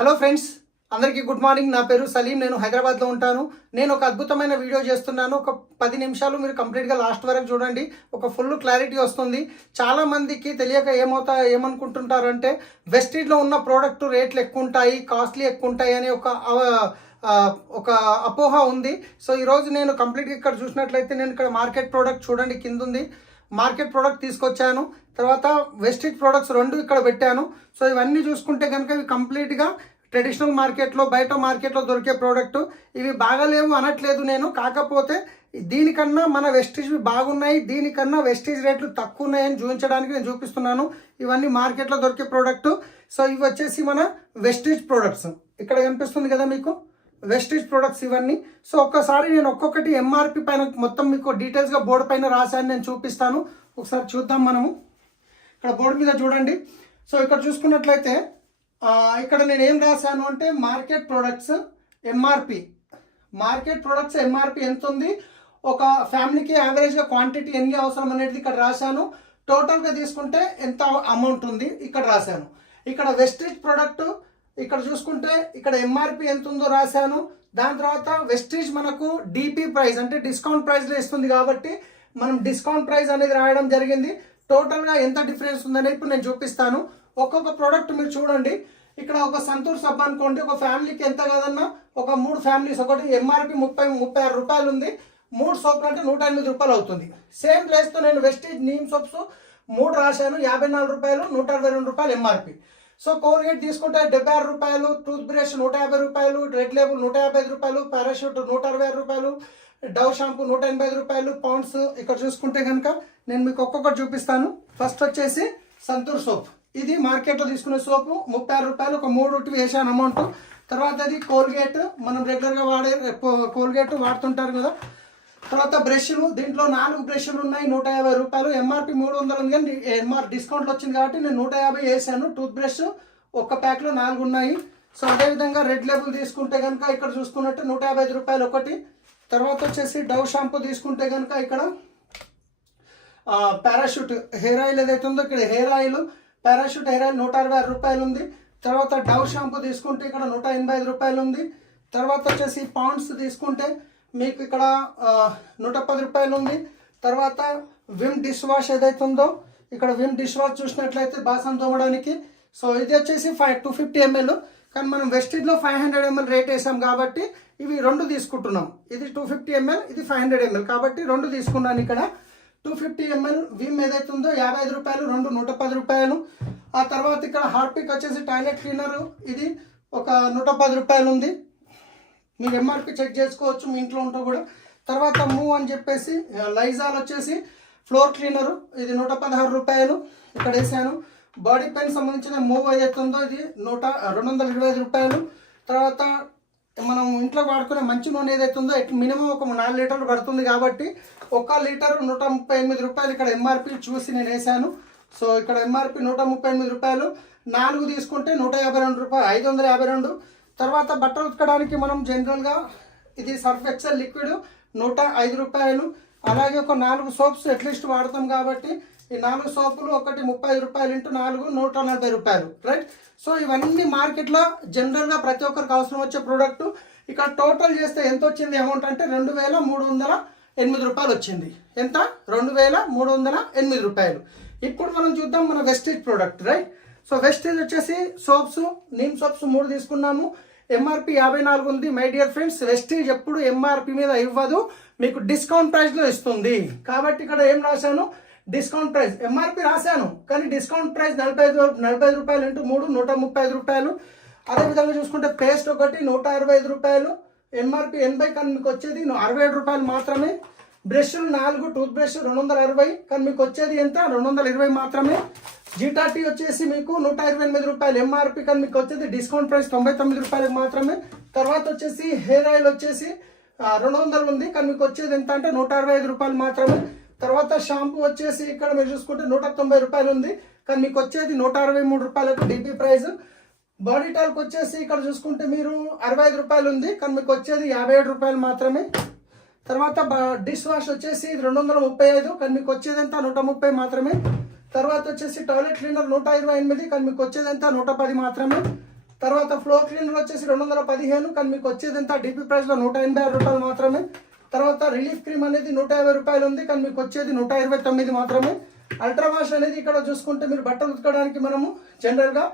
Hello friends, అందరికీ good morning. నా పేరు సలీం. నేను హైదరాబాద్లో ఉంటాను. నేను ఒక అద్భుతమైన వీడియో చేస్తున్నాను. ఒక 10 నిమిషాలు మీరు కంప్లీట్గా లాస్ట్ వరకు చూడండి. ఒక ఫుల్ క్లారిటీ వస్తుంది. చాలామందికి తెలియక ఏమనుకుంటుంటారంటే వెస్టీజ్లో ఉన్న ప్రోడక్ట్ రేట్లు ఎక్కువ ఉంటాయి, కాస్ట్లీ ఎక్కువ ఉంటాయి అనే ఒక అపోహ ఉంది. సో ఈరోజు నేను కంప్లీట్గా ఇక్కడ చూసినట్లయితే నేను ఇక్కడ మార్కెట్ ప్రోడక్ట్ చూడండి కింద ఉంది. మార్కెట్ ప్రోడక్ట్ తీసుకొచ్చాను. తర్వాత వెస్టీజ్ ప్రోడక్ట్స్ 2 ఇక్కడ పెట్టాను. సో ఇవన్నీ చూసుకుంటే కనుక ఇవి కంప్లీట్గా ట్రెడిషనల్ మార్కెట్లో బయట మార్కెట్లో దొరికే ప్రోడక్ట్. ఇవి బాగాలేవు అనట్లేదు నేను, కాకపోతే దీనికన్నా మన వెస్టీజ్వి బాగున్నాయి, దీనికన్నా వెస్టీజ్ రేట్లు తక్కువ ఉన్నాయని చూపించడానికి నేను చూపిస్తున్నాను. ఇవన్నీ మార్కెట్లో దొరికే ప్రోడక్ట్. సో ఇవి వచ్చేసి మన వెస్టీజ్ ప్రోడక్ట్స్. ఇక్కడ కనిపిస్తుంది కదా మీకు వెస్టీజ్ ప్రొడక్ట్స్ ఇవన్నీ. సో ఒక్కసారి నేను ఒక్కొక్కటి ఎంఆర్పి పైన మొత్తం మీకు డీటెయిల్స్గా బోర్డు పైన రాశాను, నేను చూపిస్తాను. ఒకసారి చూద్దాం మనము. ఇక్కడ బోర్డు మీద చూడండి. సో ఇక్కడ చూసుకున్నట్లయితే ఇక్కడ నేను ఏం రాశాను అంటే market products MRP. Market products MRP ఎంత ఉంది, ఒక ఫ్యామిలీకి యావరేజ్గా క్వాంటిటీ ఎన్ని అవసరం అనేది ఇక్కడ రాశాను. టోటల్గా తీసుకుంటే ఎంత అమౌంట్ ఉంది ఇక్కడ రాశాను. ఇక్కడ వెస్టీజ్ ప్రొడక్ట్ ఇక్కడ చూసుకుంటే ఇక్కడ ఎంఆర్పి ఎంత ఉందో రాశాను. దాని తర్వాత వెస్టీజ్ మనకు డిపి ప్రైస్ అంటే డిస్కౌంట్ ప్రైస్లో ఇస్తుంది కాబట్టి మనం డిస్కౌంట్ ప్రైస్ అనేది రాయడం జరిగింది. టోటల్గా ఎంత డిఫరెన్స్ ఉందనేది ఇప్పుడు నేను చూపిస్తాను. ఒక్కొక్క ప్రోడక్ట్ మీరు చూడండి. ఇక్కడ ఒక సంతూర్ సబ్బు అనుకోండి, ఒక ఫ్యామిలీకి ఎంత కదన్నా ఒక 3 ఫ్యామిలీస్, ఒకటి ఎంఆర్పి 36 రూపాయలు ఉంది. 3 సోపులు అంటే 108 రూపాయలు అవుతుంది. సేమ్ ప్లేస్తో నేను వెస్టీజ్ నీమ్ సోప్స్ 3 రాశాను, 54 రూపాయలు, 122 రూపాయలు ఎంఆర్పి. సో కోల్గేట్ తీసుకుంటే 76 రూపాయలు, టూత్ బ్రష్ 150 రూపాయలు, రెడ్ లేబుల్ 155 రూపాయలు, పారాషూట్ 160 రూపాయలు, డవ్ షాంపూ 180 రూపాయలు, పౌండ్స్. ఇక్కడ చూసుకుంటే కనుక నేను మీకు ఒక్కొక్కటి చూపిస్తాను. ఫస్ట్ వచ్చేసి సంతూర్ సోప్. ఇది మార్కెట్లో తీసుకునే సోపు 36 రూపాయలు, ఒక 3 వేసాను అమౌంట్. తర్వాత అది కోల్గేట్, మనం రెగ్యులర్గా వాడే కోల్గేట్ వాడుతుంటారు కదా. తర్వాత బ్రష్లు, దీంట్లో 4 బ్రష్లు ఉన్నాయి, 150 రూపాయలు. ఎంఆర్పి 300 ఉంది కానీ డిస్కౌంట్లో వచ్చింది కాబట్టి నేను 150 వేసాను. టూత్ బ్రష్ ఒక్క ప్యాక్లో 4 ఉన్నాయి. సో అదేవిధంగా రెడ్ లేబుల్ తీసుకుంటే కనుక ఇక్కడ చూసుకున్నట్టు 155 రూపాయలు ఒకటి. తర్వాత వచ్చేసి డవ్ షాంపూ తీసుకుంటే కనుక ఇక్కడ పారాషూట్ హెయిర్ ఆయిల్ ఏదైతే ఉందో ఇక్కడ hair oil, parachute hair oil 166 రూపాయలు ఉంది. తర్వాత డవ్ షాంపూ తీసుకుంటే ఇక్కడ 185 రూపాయలు ఉంది. తర్వాత వచ్చేసి పౌండ్స్ తీసుకుంటే మీకు ఇక్కడ 110 రూపాయలు ఉంది. తర్వాత విమ్ డిష్ వాష్ ఏదైతే ఉందో ఇక్కడ విమ్ డిష్ వాష్ చూసినట్లయితే బాసన్ తోమడానికి. సో ఇది వచ్చేసి 250 ml, కానీ మనం వెస్టీజ్లో 500 ml రేట్ వేసాం కాబట్టి ఇవి 2 తీసుకుంటున్నాం. ఇది 250 ml, ఇది 500 ml కాబట్టి 2 తీసుకున్నాను. ఇక్కడ 250 ml విమ్ ఏదైతే ఉందో 55 రూపాయలు, 2 110 రూపాయలు. ఆ తర్వాత ఇక్కడ హార్పిక్ వచ్చేసి టాయిలెట్ క్లీనర్, ఇది ఒక 110 రూపాయలు ఉంది. మీరు ఎంఆర్పి చెక్ చేసుకోవచ్చు మీ ఇంట్లో ఉంటూ కూడా. తర్వాత మూవ్ అని చెప్పేసి లైజాల్ వచ్చేసి ఫ్లోర్ క్లీనరు, ఇది 116 రూపాయలు ఇక్కడ వేసాను. బాడీ పెయిన్ సంబంధించిన మూవ్ ఏదైతే ఉందో ఇది 225 రూపాయలు. తర్వాత మనం ఇంట్లో వాడుకునే మంచి నూనె ఏదైతే ఉందో మినిమం ఒక 4 లీటర్లు పడుతుంది కాబట్టి 1 లీటర్ 138 రూపాయలు ఇక్కడ ఎంఆర్పి చూసి నేను వేసాను. సో ఇక్కడ ఎంఆర్పి 138 రూపాయలు. 4 తీసుకుంటే 152 రూపాయలు, 552. తర్వాత బట్టలు ఉతకడానికి మనం జనరల్గా ఇది సర్ఫ్ ఎక్సెల్ లిక్విడ్ 105 రూపాయలు. అలాగే ఒక 4 సోప్స్ అట్లీస్ట్ వాడతాం కాబట్టి ఈ 4 సోపులు ఒకటి 30 రూపాయలు ఇంటూ 4 140 రూపాయలు, రైట్. సో ఇవన్నీ మార్కెట్లో జనరల్గా ప్రతి ఒక్కరికి అవసరం వచ్చే ప్రోడక్ట్. ఇక్కడ టోటల్ చేస్తే ఎంత వచ్చింది అమౌంట్ అంటే 2308 రూపాయలు వచ్చింది. ఎంత? 2308 రూపాయలు. ఇప్పుడు మనం చూద్దాం మన Vestige product, right. So Vestige వచ్చేసి సోప్స్, నీమ్ సోప్స్ 3 తీసుకున్నాము. ఎంఆర్పి 54 ఉంది. మై డియర్ ఫ్రెండ్స్, వెస్టీజ్ ఎప్పుడు ఎంఆర్పి మీద ఇవ్వదు, మీకు డిస్కౌంట్ ప్రైస్లో ఇస్తుంది. కాబట్టి ఇక్కడ ఏం రాశాను, డిస్కౌంట్ ప్రైస్. ఎంఆర్పి రాశాను కానీ డిస్కౌంట్ ప్రైస్ 45 రూపాయలు ఇంటూ 3 135 రూపాయలు. అదేవిధంగా చూసుకుంటే పేస్ట్ ఒకటి 165 రూపాయలు, ఎంఆర్పి 80 కానీ మీకు వచ్చేది 67 రూపాయలు మాత్రమే. బ్రష్లు 4 టూత్ బ్రష్ 260 కానీ మీకు వచ్చేది ఎంత, 220 మాత్రమే. జీటాటీ వచ్చేసి మీకు 128 రూపాయలు ఎంఆర్పి కానీ మీకు వచ్చేది డిస్కౌంట్ ప్రైస్ 99 రూపాయలకు మాత్రమే. తర్వాత వచ్చేసి హెయిర్ ఆయిల్ వచ్చేసి 200 ఉంది కానీ మీకు వచ్చేది ఎంత అంటే 165 రూపాయలు మాత్రమే. తర్వాత షాంపూ వచ్చేసి ఇక్కడ మీరు చూసుకుంటే 190 రూపాయలు ఉంది కానీ మీకు వచ్చేది 163 రూపాయలకు డిపి ప్రైస్. బాడీ టాల్క్ వచ్చేసి ఇక్కడ చూసుకుంటే మీరు 65 రూపాయలు ఉంది కానీ మీకు వచ్చేది 57 రూపాయలు మాత్రమే. తర్వాత డిష్ వాష్ వచ్చేసి 235 కానీ మీకు వచ్చేది ఎంత 130 మాత్రమే. తర్వాత వచ్చేసి టాయిలెట్ క్లీనర్ 128 కానీ మీకు వచ్చేది ఎంత 110 మాత్రమే. తర్వాత ఫ్లోర్ క్లీనర్ వచ్చేసి 215, కానీ మీకు వచ్చేది ఎంత డిపి ప్రైస్లో 186 రూపాయలు మాత్రమే. తర్వాత రిలీఫ్ క్రీమ్ అనేది 150 రూపాయలు ఉంది, కానీ మీకు వచ్చేది 129 మాత్రమే. అల్ట్రా వాష్ అనేది ఇక్కడ చూసుకుంటే మీరు బట్టలు ఉతకడానికి మనము జనరల్గా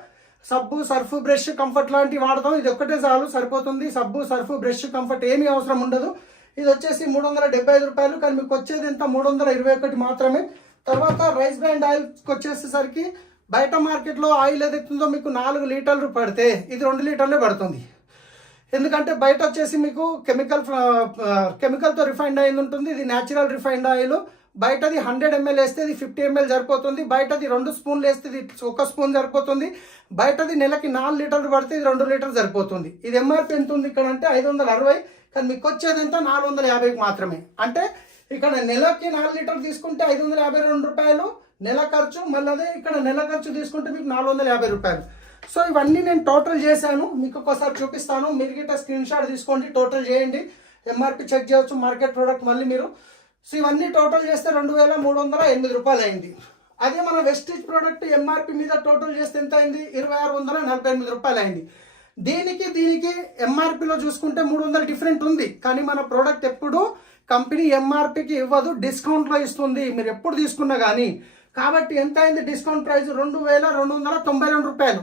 సబ్బు, సర్ఫ్, బ్రష్, కంఫర్ట్ లాంటివి వాడతాం. ఇది ఒక్కటే చాలు సరిపోతుంది. సబ్బు, సర్ఫ్, బ్రష్, కంఫర్ట్ ఏమీ అవసరం ఉండదు. ఇది వచ్చేసి 375 రూపాయలు, కానీ మీకు వచ్చేది ఎంత 321 మాత్రమే. తర్వాత రైస్ బ్రాండ్ ఆయిల్కి వచ్చేసేసరికి బయట మార్కెట్లో ఆయిల్ ఏదైతుందో మీకు 4 లీటర్లు పడితే ఇది 2 లీటర్లే పడుతుంది. ఎందుకంటే బయట వచ్చేసి మీకు కెమికల్తో రిఫైండ్ ఆయిల్ ఉంటుంది, ఇది న్యాచురల్ రిఫైండ్ ఆయిల్. బయటది 100 ml వేస్తే ఇది 50 ml సరిపోతుంది. బయటది 2 స్పూన్లు వేస్తే ఇది 1 స్పూన్ సరిపోతుంది. బయటది నెలకి 4 లీటర్లు పడితే ఇది 2 లీటర్లు సరిపోతుంది. ఇది ఎంఆర్పి ఎంత ఉంది ఇక్కడ అంటే 560, కానీ మీకు వచ్చేది ఎంత 450 మాత్రమే. అంటే ఇక్కడ నెలకి 4 లీటర్లు తీసుకుంటే 552 రూపాయలు నెల ఖర్చు, మళ్ళీ అదే ఇక్కడ నెల ఖర్చు తీసుకుంటే మీకు 450 రూపాయలు. సో ఇవన్నీ నేను టోటల్ చేశాను, మీకు ఒకసారి చూపిస్తాను. మీరు గిట్ట స్క్రీన్ షాట్ తీసుకోండి, టోటల్ చేయండి, ఎంఆర్పి చెక్ చేయవచ్చు, మార్కెట్ ప్రోడక్ట్ మళ్ళీ మీరు. సో ఇవన్నీ టోటల్ చేస్తే 2308 రూపాయలు అయింది. అదే మన వెస్టీజ్ ప్రోడక్ట్ ఎంఆర్పి మీద టోటల్ చేస్తే ఎంత అయింది 2648 రూపాయలు అయింది. దీనికి ఎంఆర్పిలో చూసుకుంటే 300 డిఫరెంట్ ఉంది, కానీ మన ప్రోడక్ట్ ఎప్పుడు కంపెనీ ఎంఆర్పికి ఇవ్వదు, డిస్కౌంట్లో ఇస్తుంది మీరు ఎప్పుడు తీసుకున్నా కానీ. కాబట్టి ఎంత అయింది డిస్కౌంట్ ప్రైస్ 2292 రూపాయలు.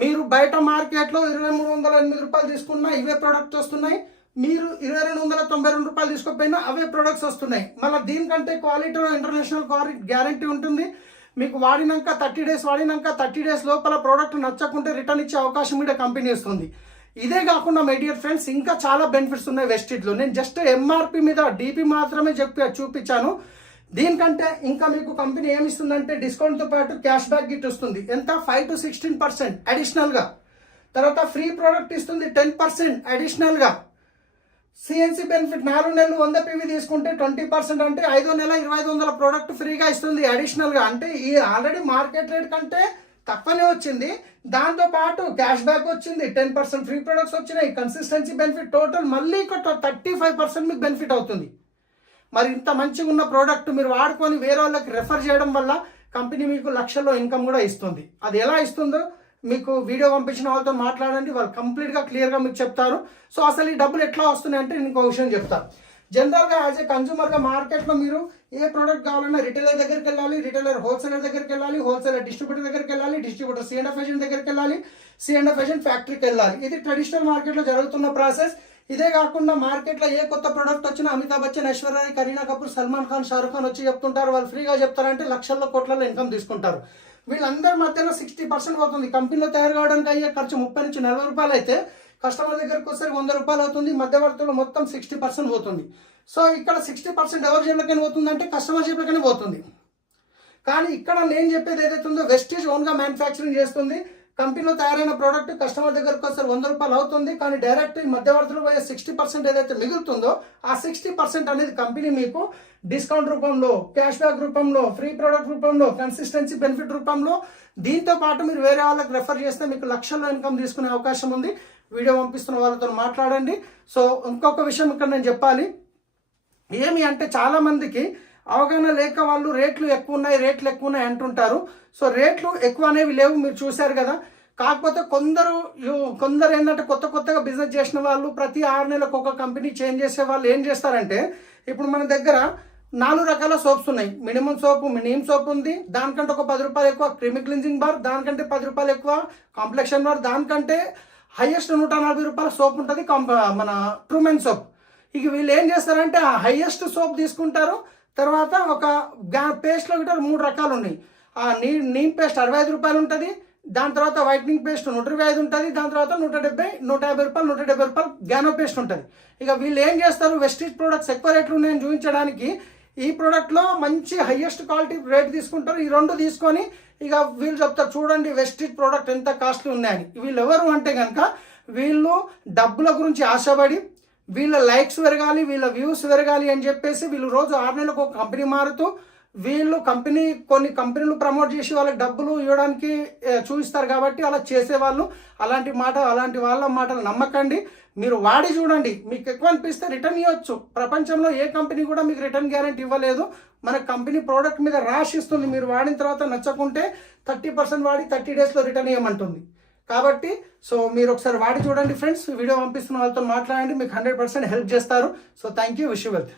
మీరు బయట మార్కెట్లో 2308 రూపాయలు తీసుకున్నా ఇవే ప్రోడక్ట్స్ వస్తున్నాయి, మీరు 2292 రూపాయలు తీసుకోకపోయినా అవే ప్రొడక్ట్స్ వస్తున్నాయి. మళ్ళీ దీనికంటే క్వాలిటీలో ఇంటర్నేషనల్ క్వాలిటీ గ్యారంటీ ఉంటుంది. మీకు వాడినాక 30 డేస్ వాడినాక 30 డేస్ లోపల ప్రోడక్ట్ నచ్చకుంటే రిటర్న్ ఇచ్చే అవకాశం కూడా కంపెనీ ఇస్తుంది. ఇదే కాకుండా మై డియర్ ఫ్రెండ్స్ ఇంకా చాలా బెనిఫిట్స్ ఉన్నాయి వెస్టీజ్లో. నేను జస్ట్ ఎంఆర్పి మీద డిపి మాత్రమే చూపించాను. దీనికంటే ఇంకా మీకు కంపెనీ ఏమి ఇస్తుందంటే డిస్కౌంట్తో పాటు క్యాష్ బ్యాక్ గిట్ వస్తుంది. ఎంత 5 to 16% అడిషనల్గా. తర్వాత ఫ్రీ ప్రోడక్ట్ ఇస్తుంది 10% అడిషనల్గా. సిఎన్సి బెనిఫిట్ 4 నెలలు 100 PV తీసుకుంటే 20%, అంటే 5వ నెల 2500 ప్రోడక్ట్ ఫ్రీగా ఇస్తుంది అడిషనల్గా. అంటే ఈ ఆల్రెడీ మార్కెట్ రేట్ కంటే తక్కువనే వచ్చింది, దాంతో పాటు క్యాష్ బ్యాక్ వచ్చింది, 10% ఫ్రీ ప్రొడక్ట్స్ వచ్చినాయి, కన్సిస్టెన్సీ బెనిఫిట్, టోటల్ మళ్ళీ 35% మీకు బెనిఫిట్ అవుతుంది. మరి ఇంత మంచిగా ఉన్న ప్రోడక్ట్ మీరు వాడుకొని వేరే వాళ్ళకి రెఫర్ చేయడం వల్ల కంపెనీ మీకు లక్షల్లో ఇన్కమ్ కూడా ఇస్తుంది. అది ఎలా ఇస్తుందో మీకు వీడియో పంపించిన వాళ్ళతో మాట్లాడండి, వాళ్ళు కంప్లీట్గా క్లియర్గా మీకు చెప్తారు. సో అసలు ఈ డబ్బులు ఎట్లా వస్తున్నాయి అంటే నేను ఇంకో విషయం చెప్తాను. జనరల్గా యాజ్ ఏ కన్జ్యూమర్గా మార్కెట్లో మీరు ఏ ప్రోడక్ట్ కావాలన్నా రిటైలర్ దగ్గరికి వెళ్ళాలి, రిటైలర్ హోల్సేలర్ దగ్గరికి వెళ్ళాలి, హోల్సేలర్ డిస్ట్రిబ్యూటర్ దగ్గరికి వెళ్ళాలి, డిస్ట్రిబ్యూటర్ C&F ఏజెంట్ దగ్గరికి వెళ్ళాలి, C&F ఏజెంట్ ఫ్యాక్టరీకి వెళ్ళాలి. ఇది ట్రెడిషనల్ మార్కెట్లో జరుగుతున్న ప్రాసెస్. ఇదే కాకుండా మార్కెట్లో ఏ కొత్త ప్రోడక్ట్ వచ్చినా అమితాబ్ బచ్చన్, ఐశ్వర్య రాయ్, కరీనా కపూర్, సల్మాన్ ఖాన్, షారుఖ్ ఖాన్ వచ్చి చెప్తుంటారు. వాళ్ళు ఫ్రీగా చెప్తారంటే లక్షల్లో కోట్లలో ఇన్కమ్ తీసుకుంటారు. వీళ్ళందరి మధ్యలో 60% పోతుంది. కంపెనీలో తయారు కావడానికి అయ్యే ఖర్చు 30 నుంచి 40 రూపాయలు అయితే కస్టమర్ దగ్గరకు వస్తే 100 రూపాయలు అవుతుంది. మధ్యవర్తులు మొత్తం 60% పోతుంది. సో ఇక్కడ 60% ఎవరి జేబులకైనా పోతుంది అంటే కస్టమర్ జేబులకైనా పోతుంది. కానీ ఇక్కడ నేను చెప్పేది ఏదైతే ఉందో వెస్టీజ్ ఓన్గా మ్యానుఫ్యాక్చరింగ్ చేస్తుంది. కంపెనీలో తయారైన ప్రోడక్ట్ కస్టమర్ దగ్గరకు వస్తే 100 రూపాయలు అవుతుంది, కానీ డైరెక్ట్ మధ్యవర్తులు పోయే 60% ఏదైతే మిగులుతుందో ఆ 60% అనేది కంపెనీ మీకు డిస్కౌంట్ రూపంలో, క్యాష్ బ్యాక్ రూపంలో, ఫ్రీ ప్రోడక్ట్ రూపంలో, కన్సిస్టెన్సీ బెనిఫిట్ రూపంలో, దీంతో పాటు మీరు వేరే వాళ్ళకి రెఫర్ చేస్తే మీకు లక్షల్లో ఇన్కమ్ తీసుకునే అవకాశం ఉంది. వీడియో పంపిస్తున్న వాళ్ళతో మాట్లాడండి. సో ఇంకొక విషయం ఇక్కడ నేను చెప్పాలి, ఏమి అంటే చాలామందికి అవగాహన లేక వాళ్ళు రేట్లు ఎక్కువ ఉన్నాయి అంటుంటారు. సో రేట్లు ఎక్కువ అనేవి లేవు, మీరు చూశారు కదా. కాకపోతే కొందరు ఏంటంటే కొత్తగా బిజినెస్ చేసిన వాళ్ళు ప్రతి 6 నెలలకు ఒక కంపెనీ చేంజ్ చేసే వాళ్ళు ఏం చేస్తారంటే, ఇప్పుడు మన దగ్గర 4 రకాల సోప్స్ ఉన్నాయి. మినిమం సోప్, నీమ్ సోప్ ఉంది, దానికంటే ఒక 10 రూపాయలు ఎక్కువ క్రీమీ క్లిన్జింగ్ బార్, దానికంటే 10 రూపాయలు ఎక్కువ కాంప్లెక్షన్ బార్, దానికంటే హైయెస్ట్ 140 రూపాయల సోప్ ఉంటుంది మన ట్రూమెన్ సోప్. ఇక వీళ్ళు ఏం చేస్తారంటే ఆ హైయెస్ట్ సోప్ తీసుకుంటారు. తర్వాత ఒక పేస్ట్లో గిట్ట 3 రకాలు ఉన్నాయి. ఆ నీమ్ పేస్ట్ 65 రూపాయలు ఉంటుంది, దాని తర్వాత వైట్నింగ్ పేస్ట్ 125 ఉంటుంది, దాని తర్వాత 170, 150 రూపాయలు, 170 రూపాయలు గ్యానో పేస్ట్ ఉంటుంది. ఇక వీళ్ళు ఏం చేస్తారు, వెస్టీజ్ ప్రొడక్ట్స్ ఎక్కువ రేట్లు ఉన్నాయని చూపించడానికి ఈ ప్రోడక్ట్లో మంచి హైయెస్ట్ క్వాలిటీ రేట్ తీసుకుంటారు. ఈ 2 తీసుకొని ఇక వీళ్ళు చెప్తారు చూడండి వెస్టీజ్ ప్రోడక్ట్ ఎంత కాస్ట్లీ ఉన్నాయని. వీళ్ళు ఎవరు అంటే కనుక వీళ్ళు డబ్బుల గురించి ఆశపడి వీళ్ళ లైక్స్ పెరగాలి, వీళ్ళ వ్యూస్ పెరగాలి అని చెప్పేసి వీళ్ళు రోజు 6 నెలలకు ఒక కంపెనీ మారుతూ వీళ్ళు కొన్ని కంపెనీలు ప్రమోట్ చేసి వాళ్ళకి డబ్బులు ఇవ్వడానికి చూపిస్తారు. కాబట్టి అలా చేసేవాళ్ళు అలాంటి వాళ్ళ మాటలు నమ్మకండి. మీరు వాడి చూడండి, మీకు ఎక్కువ అనిపిస్తే రిటర్న్ ఇవ్వచ్చు. ప్రపంచంలో ఏ కంపెనీ కూడా మీకు రిటర్న్ గ్యారెంటీ ఇవ్వలేదు. మన కంపెనీ ప్రోడక్ట్ మీద రాసి ఇస్తుంది. మీరు వాడిన తర్వాత నచ్చకుంటే 30% వాడి 30 డేస్లో రిటర్న్ ఇవ్వమంటుంది. కాబట్టి సో మీరు ఒకసారి వాడి చూడండి ఫ్రెండ్స్, వీడియో పంపిస్తున్న వాళ్ళతో మాట్లాడండి, మీకు 100% హెల్ప్ చేస్తారు. So thank you, wish you wealth.